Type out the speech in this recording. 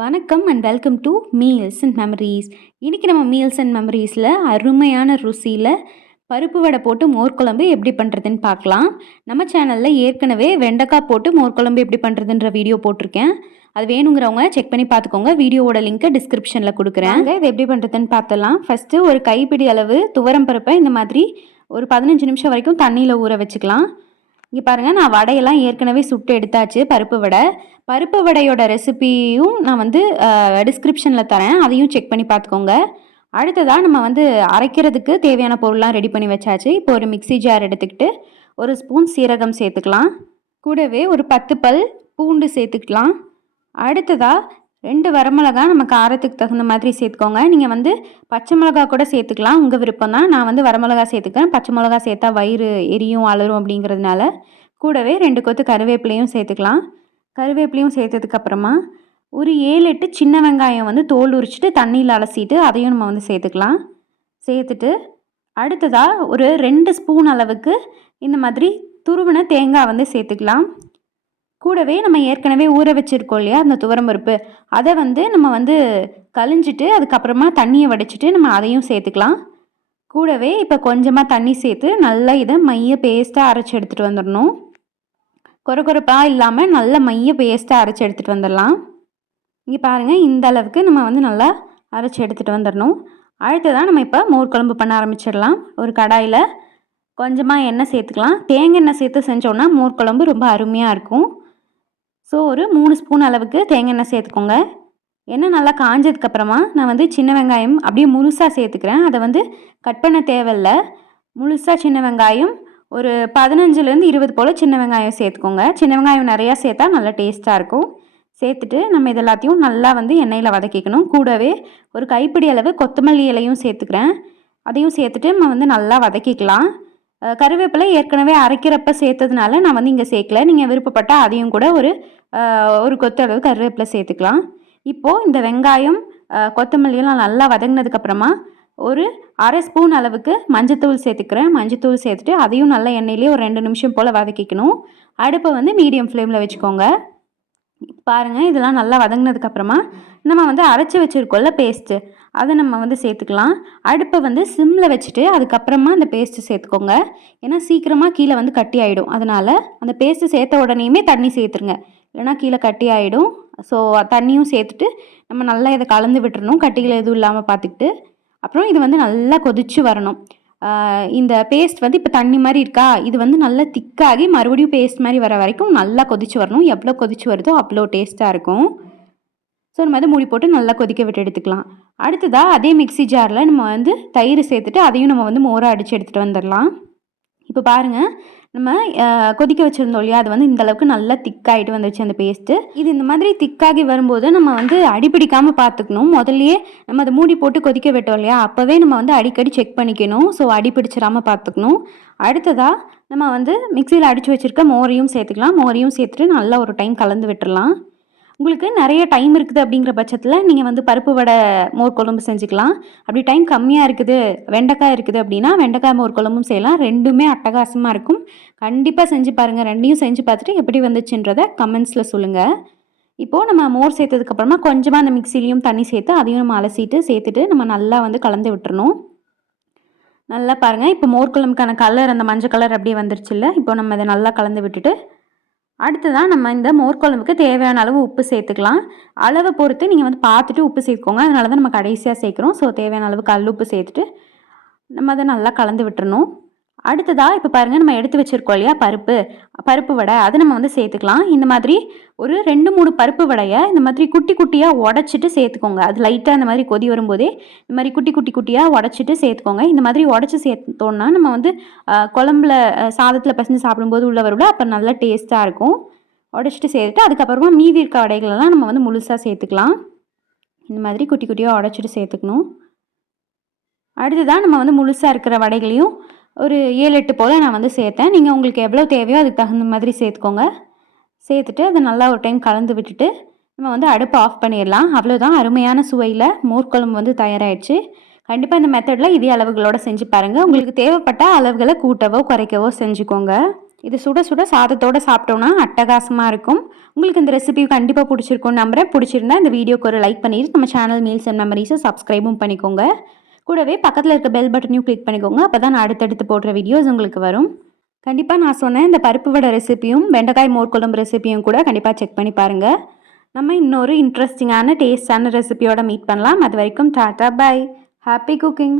வணக்கம் and welcome to meals and memories. இன்றைக்கி நம்ம மீல்ஸ் அண்ட் மெமரீஸில் அருமையான ருசியில் பருப்பு வடை போட்டு மோர் குழம்பு எப்படி பண்ணுறதுன்னு பார்க்கலாம். நம்ம சேனலில் ஏற்கனவே வெண்டைக்காய் போட்டு மோர் குழம்பு எப்படி பண்ணுறதுன்ற வீடியோ போட்டிருக்கேன். அது வேணுங்கிறவங்க செக் பண்ணி பார்த்துக்கோங்க. வீடியோவோட லிங்க்கை டிஸ்கிரிப்ஷனில் கொடுக்குறேன். இது எப்படி பண்ணுறதுன்னு பார்த்துலாம். ஃபஸ்ட்டு ஒரு கைப்பிடி அளவு துவரம் பருப்பை இந்த மாதிரி ஒரு 15 நிமிஷம் வரைக்கும் தண்ணியில் ஊற வச்சுக்கலாம். இங்கே பாருங்கள், நான் வடையெல்லாம் ஏற்கனவே சுட்டு எடுத்தாச்சு. பருப்பு வடையோட ரெசிபியும் நான் டிஸ்கிரிப்ஷனில் தரேன், அதையும் செக் பண்ணி பார்த்துக்கோங்க. அடுத்ததாக நம்ம அரைக்கிறதுக்கு தேவையான பொருள்லாம் ரெடி பண்ணி வச்சாச்சு. இப்போ ஒரு மிக்சி ஜார் எடுத்துக்கிட்டு ஒரு ஸ்பூன் சீரகம் சேர்த்துக்கலாம். கூடவே ஒரு 10 பல் பூண்டு சேர்த்துக்கலாம். அடுத்ததாக 2 வரமிளகா நம்ம காரத்துக்கு தகுந்த மாதிரி சேர்த்துக்கோங்க. நீங்கள் பச்சை மிளகா கூட சேர்த்துக்கலாம், உங்கள் விருப்பம் தான். நான் வரமிளகா சேர்த்துக்கிறேன். பச்சை மிளகா சேர்த்தா வயிறு எரியும் அலரும் அப்படிங்கிறதுனால. கூடவே 2 கொத்து கருவேப்பிலையும் சேர்த்துக்கலாம். கருவேப்பிலையும் சேர்த்ததுக்கப்புறமா ஒரு 7-8 சின்ன வெங்காயம் தோல் உரிச்சிட்டு தண்ணியில் அலசிட்டு அதையும் நம்ம சேர்த்துக்கலாம். சேர்த்துட்டு அடுத்ததாக ஒரு 2 ஸ்பூன் அளவுக்கு இந்த மாதிரி துருவின தேங்காய் சேர்த்துக்கலாம். கூடவே நம்ம ஏற்கனவே ஊற வச்சுருக்கோம் இல்லையா அந்த துவரம்பருப்பு, அதை நம்ம கழிஞ்சிட்டு அதுக்கப்புறமா தண்ணியை வடிச்சிட்டு நம்ம அதையும் சேர்த்துக்கலாம். கூடவே இப்போ கொஞ்சமாக தண்ணி சேர்த்து நல்லா இதை மைய பேஸ்ட்டாக அரைச்சி எடுத்துகிட்டு வந்துடணும். கொரகொரப்பாக இல்லாமல் நல்ல மைய பேஸ்ட்டாக அரைச்சி எடுத்துகிட்டு வந்துடலாம். இங்கே பாருங்கள், இந்த அளவுக்கு நம்ம நல்லா அரைச்சி எடுத்துகிட்டு வந்துடணும். அடுத்ததான் நம்ம இப்போ மோர் குழம்பு பண்ண ஆரம்பிச்சிடலாம். ஒரு கடாயில் கொஞ்சமாக எண்ணெய் சேர்த்துக்கலாம். தேங்காய் எண்ணெய் சேர்த்து செஞ்சோன்னா மோர் குழம்பு ரொம்ப அருமையாக இருக்கும். ஸோ ஒரு 3 ஸ்பூன் அளவுக்கு தேங்காய் எண்ணெய் சேர்த்துக்கோங்க. எண்ணெய் நல்லா காஞ்சதுக்கப்புறமா நான் சின்ன வெங்காயம் அப்படியே முழுசாக சேர்த்துக்கிறேன். அதை கட் பண்ண தேவையில்லை. முழுசாக சின்ன வெங்காயம் ஒரு 15லேருந்து 20 போல் சின்ன வெங்காயம் சேர்த்துக்கோங்க. சின்ன வெங்காயம் நிறையா சேர்த்தா நல்லா டேஸ்ட்டாக இருக்கும். சேர்த்துட்டு நம்ம இது எல்லாத்தையும் நல்லா எண்ணெயில் வதக்கிக்கணும். கூடவே ஒரு கைப்பிடி அளவு கொத்தமல்லி இலையும் சேர்த்துக்கிறேன். அதையும் சேர்த்துட்டு நம்ம நல்லா வதக்கிக்கலாம். கருவேப்பிலை ஏற்கனவே அரைக்கிறப்ப சேர்த்ததுனால நான் இங்கே சேர்க்கல. நீங்கள் விருப்பப்பட்டால் அதையும் கூட ஒரு கொத்து அளவு கருவேப்பிலை சேர்த்துக்கலாம். இப்போது இந்த வெங்காயம் கொத்தமல்லியெல்லாம் நல்லா வதங்கினதுக்கப்புறமா ஒரு 1/2 ஸ்பூன் அளவுக்கு மஞ்சத்தூள் சேர்த்துக்கிறேன். மஞ்சத்தூள் சேர்த்துட்டு அதையும் நல்லா எண்ணெயிலே ஒரு 2 நிமிஷம் போல் வதக்கிக்கணும். அடுப்பை மீடியம் ஃப்ளேமில் வச்சுக்கோங்க. பாருங்கள், இதெல்லாம் நல்லா வதங்கினதுக்கப்புறமா நம்ம அரைச்சி வச்சுருக்கோம்ல பேஸ்ட்டு, அதை நம்ம சேர்த்துக்கலாம். அடுப்பை சிம்மில் வச்சுட்டு அதுக்கப்புறமா அந்த பேஸ்ட்டு சேர்த்துக்கோங்க. ஏன்னா சீக்கிரமாக கீழே கட்டி ஆகிடும். அதனால் அந்த பேஸ்ட்டு சேர்த்த உடனேயுமே தண்ணி சேர்த்துருங்க, இல்லைனா கீழே கட்டி ஆகிடும். ஸோ தண்ணியும் சேர்த்துட்டு நம்ம நல்லா இதை கலந்து விட்டுறணும், கட்டிகள் எதுவும் இல்லாமல் பார்த்துக்கிட்டு. அப்புறம் இது நல்லா கொதித்து வரணும். இந்த பேஸ்ட் இப்போ தண்ணி மாதிரி இருக்கா, இது நல்லா திக்காகி மறுபடியும் பேஸ்ட் மாதிரி வர வரைக்கும் நல்லா கொதித்து வரணும். எவ்வளோ கொதித்து வருதோ அவ்வளோ டேஸ்ட்டாக இருக்கும். ஸோ நம்ம மூடி போட்டு நல்லா கொதிக்க விட்டு எடுத்துக்கலாம். அடுத்ததாக அதே மிக்சி ஜாரில் நம்ம தயிர் சேர்த்துட்டு அதையும் நம்ம மோராக அடித்து எடுத்துகிட்டு வந்துடலாம். இப்போ பாருங்கள், நம்ம கொதிக்க வச்சுருந்தோம் இல்லையா, அது இந்த அளவுக்கு நல்லா திக்காகிட்டு வந்துச்சு அந்த பேஸ்ட்டு. இது இந்த மாதிரி திக்காகி வரும்போது நம்ம அடிப்பிடிக்காமல் பார்த்துக்கணும். முதல்லையே நம்ம அதை மூடி போட்டு கொதிக்க விட்டோம் இல்லையா, அப்போவே நம்ம அடிக்கடி செக் பண்ணிக்கணும். ஸோ அடிப்பிடிச்சிடாமல் பார்த்துக்கணும். அடுத்ததாக நம்ம மிக்சியில் அடித்து வச்சுருக்க மோரையும் சேர்த்துக்கலாம். மோரையும் சேர்த்துட்டு நல்லா ஒரு டைம் கலந்து விட்டுடலாம். உங்களுக்கு நிறைய டைம் இருக்குது அப்படிங்கிற பட்சத்தில் நீங்கள் பருப்பு வடை மோர் குழம்பு செஞ்சுக்கலாம். அப்படி டைம் கம்மியாக இருக்குது, வெண்டைக்காய் இருக்குது அப்படின்னா வெண்டைக்காய் மோர் குழம்பும் செய்யலாம். ரெண்டுமே அட்டகாசமாக இருக்கும். கண்டிப்பாக செஞ்சு பாருங்கள். ரெண்டையும் செஞ்சு பார்த்துட்டு எப்படி வந்துச்சுன்றதை கமெண்ட்ஸில் சொல்லுங்கள். இப்போது நம்ம மோர் சேர்த்ததுக்கப்புறமா கொஞ்சமாக அந்த மிக்சிலையும் தண்ணி சேர்த்து அதையும் நம்ம சேர்த்துட்டு நம்ம நல்லா கலந்து விட்டுறணும். நல்லா பாருங்கள், இப்போ மோர் குழம்புக்கான கலர் அந்த மஞ்சள் கலர் அப்படியே வந்துருச்சு இல்லை. இப்போ நம்ம இதை நல்லா கலந்து விட்டுட்டு அடுத்ததான் நம்ம இந்த மோர் குழம்புக்கு தேவையான அளவு உப்பு சேர்த்துக்கலாம். அளவை பொறுத்து நீங்கள் பார்த்துட்டு உப்பு சேர்த்துக்கோங்க. அதனால தான் நம்ம கடைசியாக சேர்க்குறோம். ஸோ தேவையான அளவு கல் உப்பு சேர்த்துட்டு நம்ம அதை நல்லா கலந்து விட்டுறணும். அடுத்ததாக இப்போ பாருங்கள், நம்ம எடுத்து வச்சுருக்கோம் இல்லையா பருப்பு வடை, அதை நம்ம சேர்த்துக்கலாம். இந்த மாதிரி ஒரு 2-3 பருப்பு வடையை இந்த மாதிரி குட்டி குட்டியாக உடச்சிட்டு சேர்த்துக்கோங்க. அது லைட்டாக இந்த மாதிரி கொதி வரும்போதே இந்த மாதிரி குட்டியாக உடச்சிட்டு சேர்த்துக்கோங்க. இந்த மாதிரி உடச்சி சேர்த்தோன்னா நம்ம குழம்புல சாதத்தில் பசஞ்சு சாப்பிடும்போது உள்ள வரும்ல, அப்போ நல்லா டேஸ்ட்டாக இருக்கும். உடச்சிட்டு சேர்த்துட்டு அதுக்கப்புறமா மீதி இருக்க வடைகளெல்லாம் நம்ம முழுசாக சேர்த்துக்கலாம். இந்த மாதிரி குட்டியாக உடச்சிட்டு சேர்த்துக்கணும். அடுத்ததான் நம்ம முழுசாக இருக்கிற வடைகளையும் ஒரு 7-8 போல் நான் சேர்த்தேன். நீங்கள் உங்களுக்கு எவ்வளோ தேவையோ அதுக்கு தகுந்த மாதிரி சேர்த்துக்கோங்க. சேர்த்துட்டு அதை நல்லா ஒரு டைம் கலந்து விட்டுட்டு நம்ம அடுப்பை ஆஃப் பண்ணிடலாம். அவ்வளோதான், அருமையான சுவையில் மோர் குழம்பு தயாராகிடுச்சு. கண்டிப்பாக இந்த மெத்தடில் இதே அளவுகளோடு செஞ்சு பாருங்கள். உங்களுக்கு தேவைப்பட்ட அளவுகளை கூட்டவோ குறைக்கவோ செஞ்சுக்கோங்க. இது சுட சுட சாதத்தோடு சாப்பிட்டோன்னா அட்டகாசமாக இருக்கும். உங்களுக்கு இந்த ரெசிபி கண்டிப்பாக பிடிச்சிருக்கும்னு நம்புகிறேன். பிடிச்சிருந்தா இந்த வீடியோக்கு ஒரு லைக் பண்ணிட்டு நம்ம சேனல் மீல்ஸ் அண்ட் மெமரிஸை சப்ஸ்கிரைபும் பண்ணிக்கோங்க. கூடவே பக்கத்தில் இருக்க பெல் பட்டனையும் கிளிக் பண்ணிக்கோங்க. அப்போ தான் நான் அடுத்தடுத்து போடுற வீடியோஸ் உங்களுக்கு வரும். கண்டிப்பாக நான் சொன்னேன் இந்த பருப்பு வடை ரெசிபியும் வெண்டைக்காய் மோர் குழம்பு ரெசிபியும் கூட கண்டிப்பாக செக் பண்ணி பாருங்கள். நம்ம இன்னொரு இன்ட்ரெஸ்டிங்கான டேஸ்டான ரெசிபியோட மீட் பண்ணலாம். அது வரைக்கும் டாட்டா பை. Happy cooking.